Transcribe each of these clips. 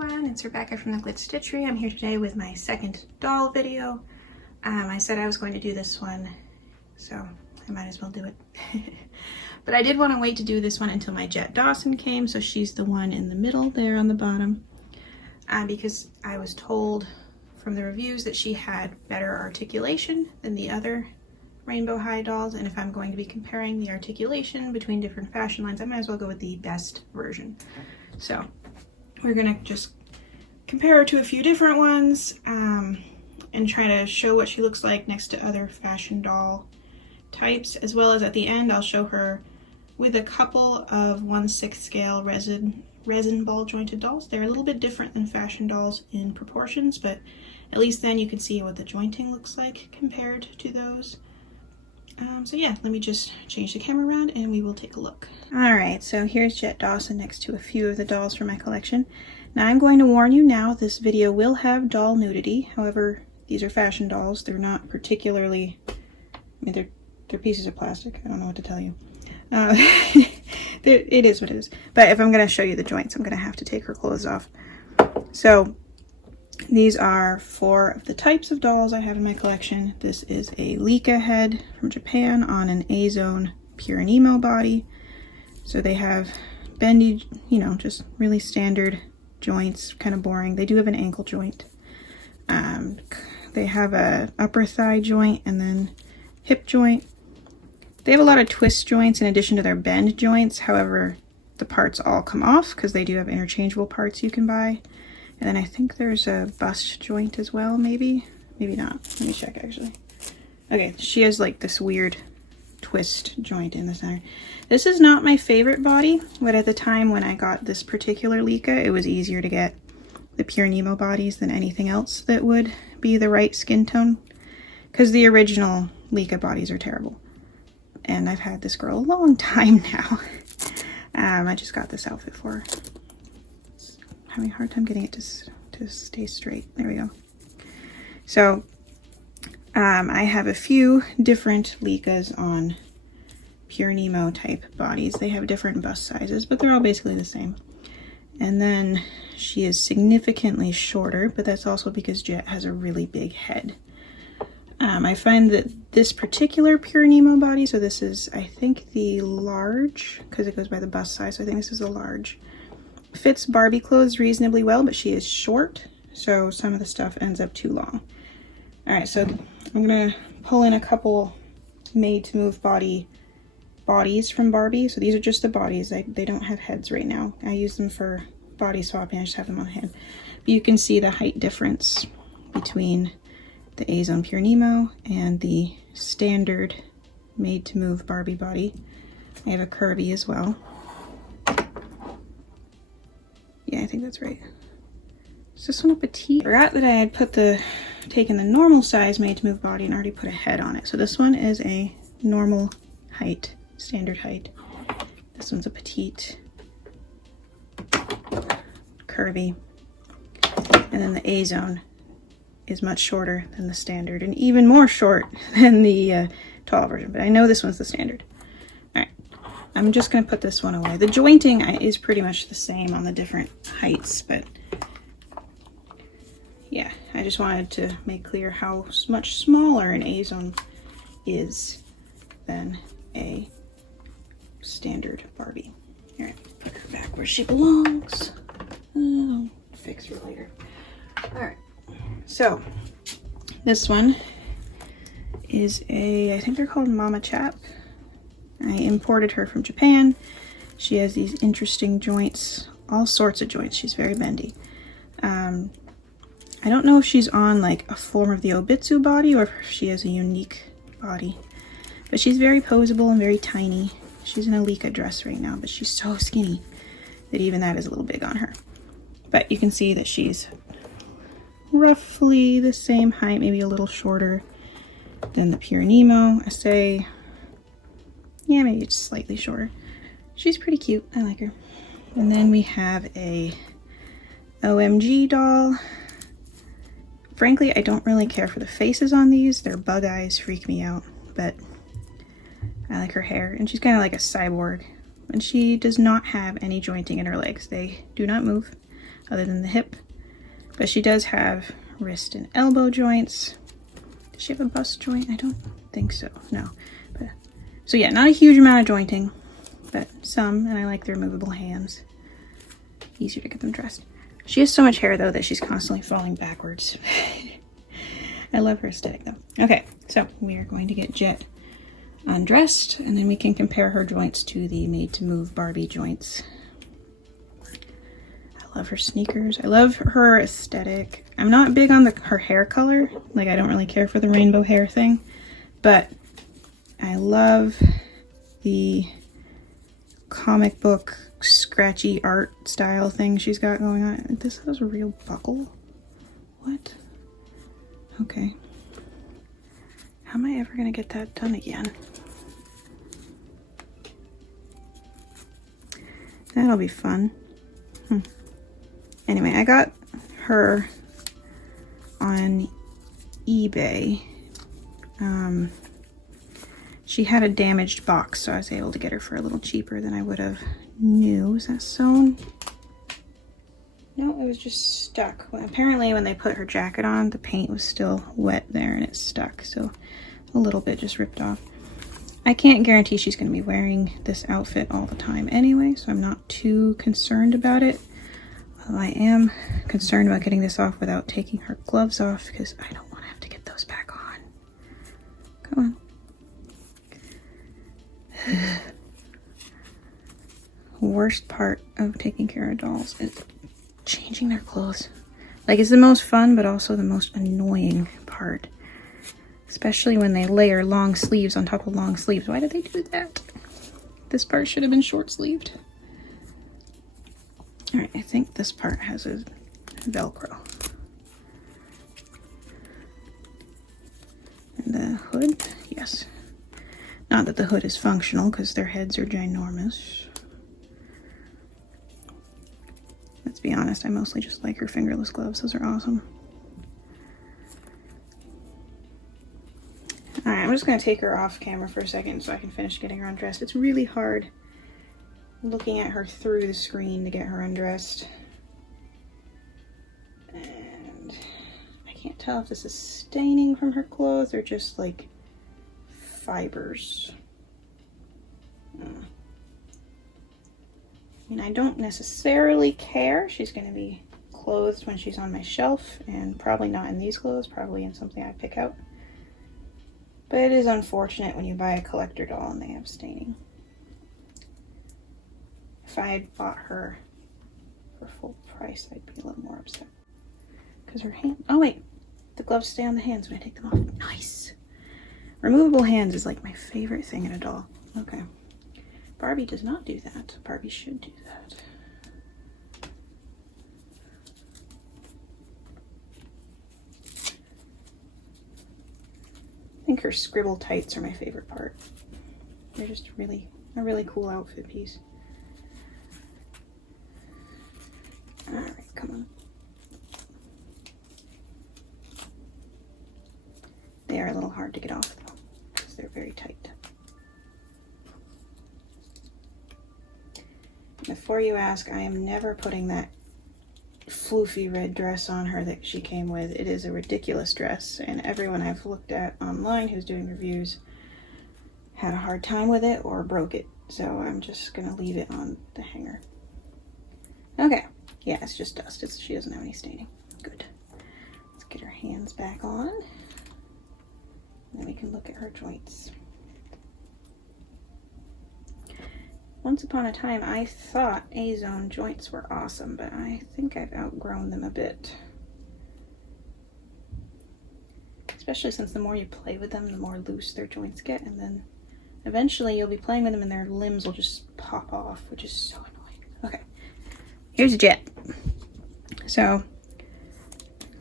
everyone, it's Rebecca from the Glitz Stitchery. I'm here today with my second doll video. I said I was going to do this one, so I might as well do it. But I did want to wait to do this one until my Jett Dawson came, so she's the one in the middle there on the bottom. Because I was told from the reviews that she had better articulation than the other Rainbow High dolls, and if I'm going to be comparing the articulation between different fashion lines, I might as well go with the best version. So we're gonna just compare her to a few different ones and try to show what she looks like next to other fashion doll types, as well as at the end I'll show her with a couple of 1/6 scale resin ball jointed dolls. They're a little bit different than fashion dolls in proportions, but at least then you can see what the jointing looks like compared to those. So yeah, let me just change the camera around and we will take a look. Alright, so here's Jett Dawson next to a few of the dolls from my collection. Now I'm going to warn you now, this video will have doll nudity. However, these are fashion dolls. They're not particularly, I mean, they're pieces of plastic. I don't know what to tell you. It is what it is. But if I'm going to show you the joints, I'm going to have to take her clothes off. So these are 4 of the types of dolls I have in my collection. This is a Licca head from Japan on an Azone pure Neemo body. So they have bendy, you know, just really standard joints, kind of boring. They do have an ankle joint. They have a upper thigh joint and then hip joint. They have a lot of twist joints in addition to their bend joints. However, the parts all come off because they do have interchangeable parts you can buy. And then I think there's a bust joint as well, maybe? Maybe not. Let me check, actually. Okay, she has like this weird twist joint in the center. This is not my favorite body, but at the time when I got this particular Licca, it was easier to get the pure Neemo bodies than anything else that would be the right skin tone. Because the original Licca bodies are terrible. And I've had this girl a long time now. I just got this outfit for her. Having a hard time getting it to stay straight. There we go. So I have a few different Liccas on pure Neemo type bodies. They have different bust sizes, but they're all basically the same. And then she is significantly shorter, but that's also because Jett has a really big head. I find that this particular pure Neemo body, so this is I think the large, because it goes by the bust size, so I think this is a large, fits Barbie clothes reasonably well, but she is short, so some of the stuff ends up too long. Alright, so I'm gonna pull in a couple made to move bodies from Barbie. So these are just the bodies. They don't have heads right now. I use them for body swapping. I just have them on hand. But you can see the height difference between the Azone Pure Neemo and the standard made to move Barbie body. I have a curvy as well. Yeah, I think that's right. Is this one a petite? I forgot that I had taken the normal size made to move body and already put a head on it. So this one is a normal height, standard height. This one's a petite, curvy. And then the Azone is much shorter than the standard and even more short than the tall version, but I know this one's the standard. Alright, I'm just going to put this one away. The jointing is pretty much the same on the different heights, but yeah, I just wanted to make clear how much smaller an Azone is than a standard Barbie. Alright, put her back where she belongs. I'll fix her later. Alright. So, this one is I think they're called Mama Chapp. I imported her from Japan. She has these interesting joints, all sorts of joints. She's very bendy. I don't know if she's on like a form of the Obitsu body or if she has a unique body. But she's very poseable and very tiny. She's in a Licca dress right now, but she's so skinny that even that is a little big on her. But you can see that she's roughly the same height, maybe a little shorter than the pure Neemo. I say, yeah, maybe it's slightly shorter. She's pretty cute. I like her. And then we have a OMG doll. Frankly, I don't really care for the faces on these. Their bug eyes freak me out, but I like her hair. And she's kind of like a cyborg. And she does not have any jointing in her legs. They do not move. other than the hip. But she does have wrist and elbow joints. Does she have a bust joint? I don't think so, no. But, so yeah, not a huge amount of jointing, but some, and I like the removable hands. Easier to get them dressed. She has so much hair though that she's constantly falling backwards. I love her aesthetic though. Okay, so we are going to get Jett undressed, and then we can compare her joints to the Made to Move Barbie joints. I love her sneakers. I love her aesthetic. I'm not big on her hair color. Like, I don't really care for the rainbow hair thing, but I love the comic book scratchy art style thing she's got going on. This has a real buckle. What? Okay. How am I ever gonna get that done again? That'll be fun. Anyway, I got her on eBay. She had a damaged box, so I was able to get her for a little cheaper than I would have new. Is that sewn? No, it was just stuck. Well, apparently when they put her jacket on, the paint was still wet there and it stuck, so a little bit just ripped off. I can't guarantee she's going to be wearing this outfit all the time anyway, so I'm not too concerned about it. Well, I am concerned about getting this off without taking her gloves off, because I don't want to have to get those back on. Come on. Worst part of taking care of dolls is changing their clothes. Like, it's the most fun, but also the most annoying part. Especially when they layer long sleeves on top of long sleeves. Why did they do that? This part should have been short-sleeved. Alright, I think this part has a Velcro. And the hood? Yes. Not that the hood is functional, because their heads are ginormous. Let's be honest, I mostly just like her fingerless gloves. Those are awesome. Alright, I'm just going to take her off camera for a second so I can finish getting her undressed. It's really hard looking at her through the screen to get her undressed. And I can't tell if this is staining from her clothes or just like fibers. I mean, I don't necessarily care. She's going to be clothed when she's on my shelf, and probably not in these clothes, probably in something I pick out. But it is unfortunate when you buy a collector doll and they have staining. If I had bought her for full price, I'd be a little more upset. Because her hand, oh wait, the gloves stay on the hands when I take them off. Nice. Removable hands is like my favorite thing in a doll. Okay. Barbie does not do that. Barbie should do that. I think her scribble tights are my favorite part. They're just really a really cool outfit piece. Alright, come on. They are a little hard to get off though, because they're very tight. Before you ask, I am never putting that floofy red dress on her that she came with. It is a ridiculous dress, and everyone I've looked at online who's doing reviews had a hard time with it or broke it. So I'm just gonna leave it on the hanger. Okay, yeah, it's just dust. She doesn't have any staining. Good. Let's get her hands back on. Then we can look at her joints. Once upon a time, I thought Azone joints were awesome, but I think I've outgrown them a bit. Especially since the more you play with them, the more loose their joints get, and then eventually you'll be playing with them and their limbs will just pop off, which is so annoying. Okay, here's Jett. So,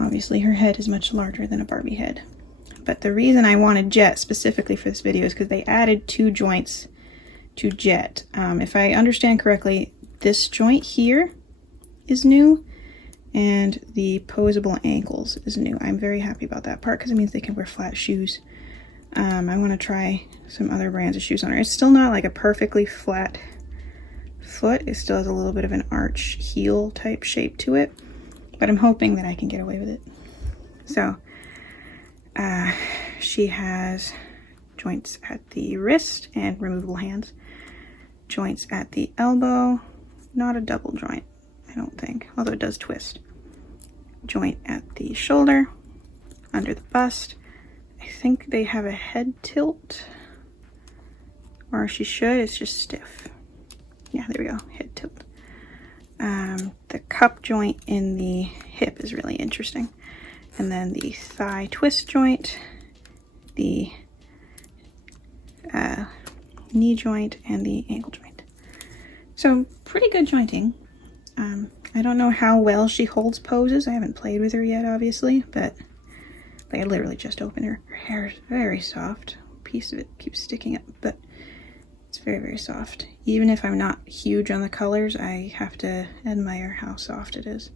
obviously her head is much larger than a Barbie head. But the reason I wanted Jett specifically for this video is because they added 2 joints to Jett. If I understand correctly, this joint here is new, and the posable ankles is new. I'm very happy about that part because it means they can wear flat shoes. I want to try some other brands of shoes on her. It's still not like a perfectly flat foot. It still has a little bit of an arch heel type shape to it, but I'm hoping that I can get away with it. So she has joints at the wrist and removable hands, joints at the elbow, not a double joint, I don't think, although it does twist, joint at the shoulder, under the bust. I think they have a head tilt, or she should, it's just stiff. Yeah, there we go, head tilt. The cup joint in the hip is really interesting. And then the thigh twist joint, the knee joint, and the ankle joint. So pretty good jointing. I don't know how well she holds poses. I haven't played with her yet, obviously, but I literally just opened her. Her hair is very soft. A piece of it keeps sticking up, but it's very, very soft. Even if I'm not huge on the colors, I have to admire how soft it is.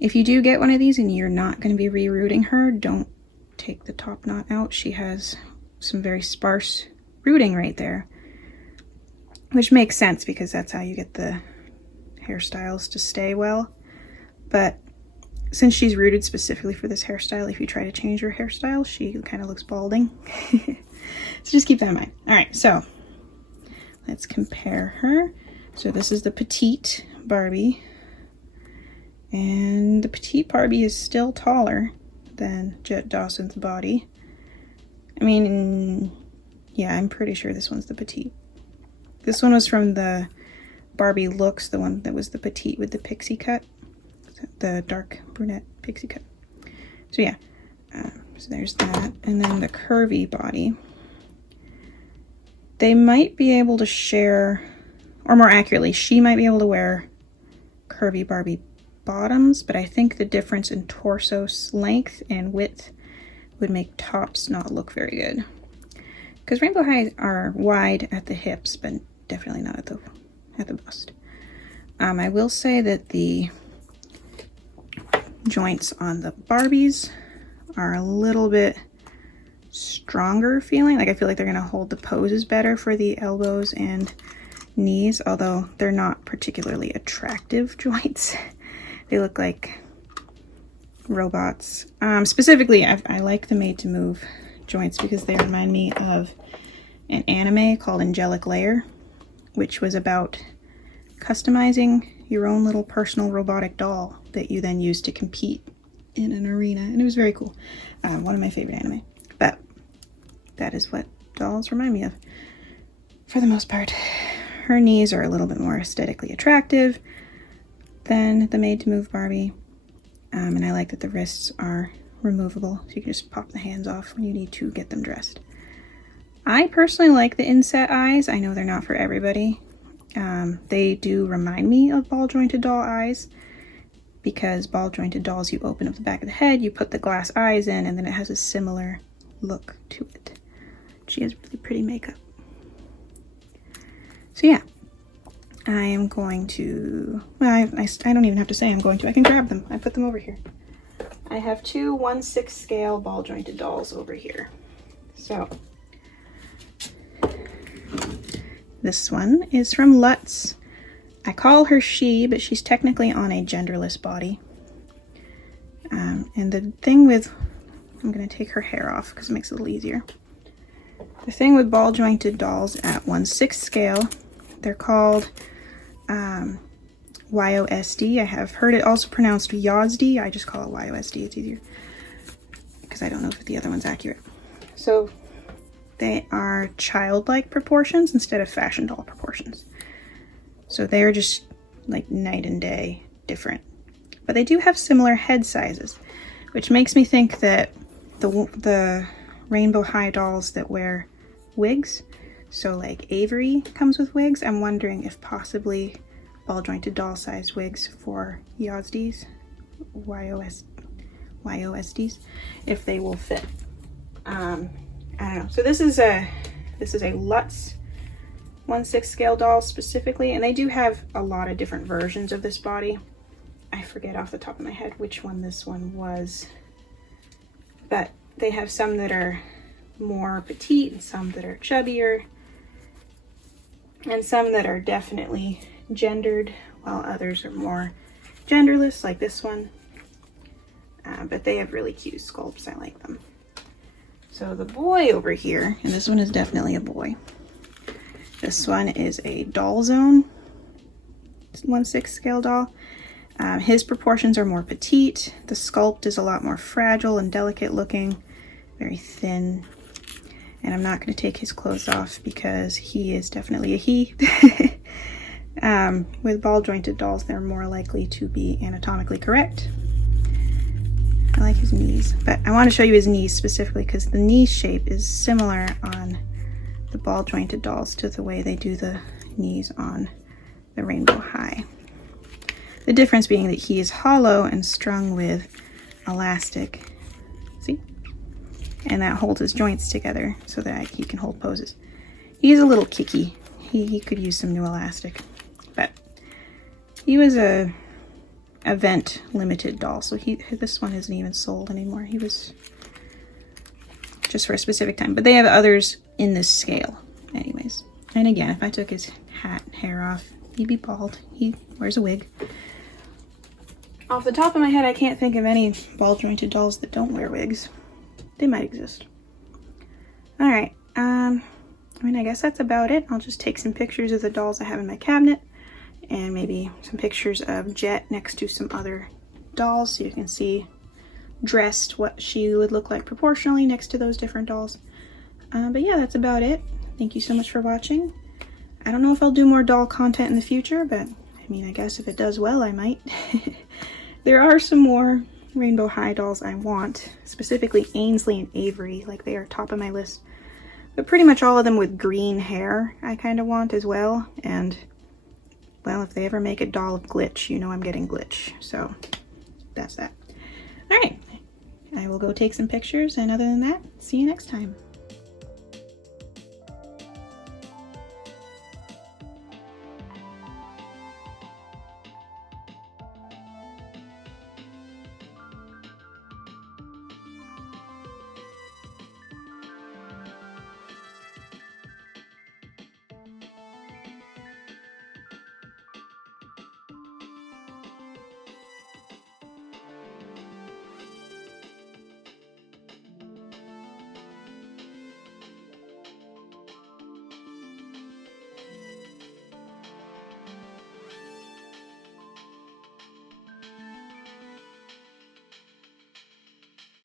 If you do get one of these and you're not going to be rerooting her, don't take the top knot out. She has some very sparse rooting right there, which makes sense because that's how you get the hairstyles to stay well. But since she's rooted specifically for this hairstyle, if you try to change her hairstyle, she kind of looks balding. So just keep that in mind. All right, so let's compare her. So this is the petite Barbie, and the petite Barbie is still taller than Jett Dawson's body. I mean, yeah, I'm pretty sure this one's the petite. This one was from the Barbie Looks, the one that was the petite with the pixie cut, the dark brunette pixie cut. So yeah, so there's that. And then the curvy body. They might be able to share, or more accurately, she might be able to wear curvy Barbie bottoms, but I think the difference in torso length and width would make tops not look very good. Because rainbow highs are wide at the hips, but definitely not at the bust. I will say that the joints on the Barbies are a little bit stronger feeling. Like I feel like they're going to hold the poses better for the elbows and knees, although they're not particularly attractive joints. They look like robots. Specifically, I like the Made to Move joints because they remind me of an anime called Angelic Layer, which was about customizing your own little personal robotic doll that you then use to compete in an arena, and it was very cool. One of my favorite anime, but that is what dolls remind me of for the most part. Her knees are a little bit more aesthetically attractive than the Made to Move Barbie, and I like that the wrists are removable, so you can just pop the hands off when you need to get them dressed. I personally like the inset eyes. I know they're not for everybody. They do remind me of ball jointed doll eyes, because ball jointed dolls, you open up the back of the head, you put the glass eyes in, and then it has a similar look to it. She has really pretty makeup. So yeah, I am going to, well, I don't even have to say I'm going to, I can grab them. I put them over here. I have two 1/6 scale ball jointed dolls over here. So this one is from LUTs. I call her she, but she's technically on a genderless body. And the thing with, I'm going to take her hair off because it makes it a little easier. The thing with ball jointed dolls at 1/6 scale, they're called YOSD. I have heard it also pronounced YOSD. I just call it YOSD. It's easier because I don't know if the other one's accurate. So they are childlike proportions instead of fashion doll proportions. So they're just like night and day different. But they do have similar head sizes, which makes me think that the rainbow high dolls that wear wigs, so like Avery comes with wigs, I'm wondering if possibly ball jointed doll sized wigs for YOSDs, YOSDs, if they will fit. I don't know. So this is a LUTs 1/6 scale doll specifically, and they do have a lot of different versions of this body. I forget off the top of my head which one this one was, but they have some that are more petite and some that are chubbier. and some that are definitely gendered, while others are more genderless, like this one. But they have really cute sculpts. I like them. So the boy over here, and this one is definitely a boy. This one is a DollZone 1/6 scale doll. His proportions are more petite. The sculpt is a lot more fragile and delicate looking, very thin. And I'm not going to take his clothes off because he is definitely a he. With ball jointed dolls, they're more likely to be anatomically correct. I like his knees, but I want to show you his knees specifically because the knee shape is similar on the ball jointed dolls to the way they do the knees on the Rainbow High. The difference being that he is hollow and strung with elastic, see? And that holds his joints together so that he can hold poses. He's a little kicky. He could use some new elastic, but he was a event limited doll, so this one isn't even sold anymore. He was just for a specific time, but they have others in this scale anyways. And again, if I took his hat and hair off, he'd be bald. He wears a wig. Off the top of my head, I can't think of any ball jointed dolls that don't wear wigs. They might exist. All right, I mean, I guess that's about it. I'll just take some pictures of the dolls I have in my cabinet and maybe some pictures of Jett next to some other dolls so you can see dressed what she would look like proportionally next to those different dolls. But yeah, that's about it. Thank you so much for watching. I don't know if I'll do more doll content in the future, but I mean, I guess if it does well, I might. There are some more Rainbow High dolls I want, specifically Ainsley and Avery, like they are top of my list. But pretty much all of them with green hair I kind of want as well, and well, if they ever make a doll of Glitch, you know I'm getting Glitch. So that's that. All right, I will go take some pictures, and other than that, see you next time.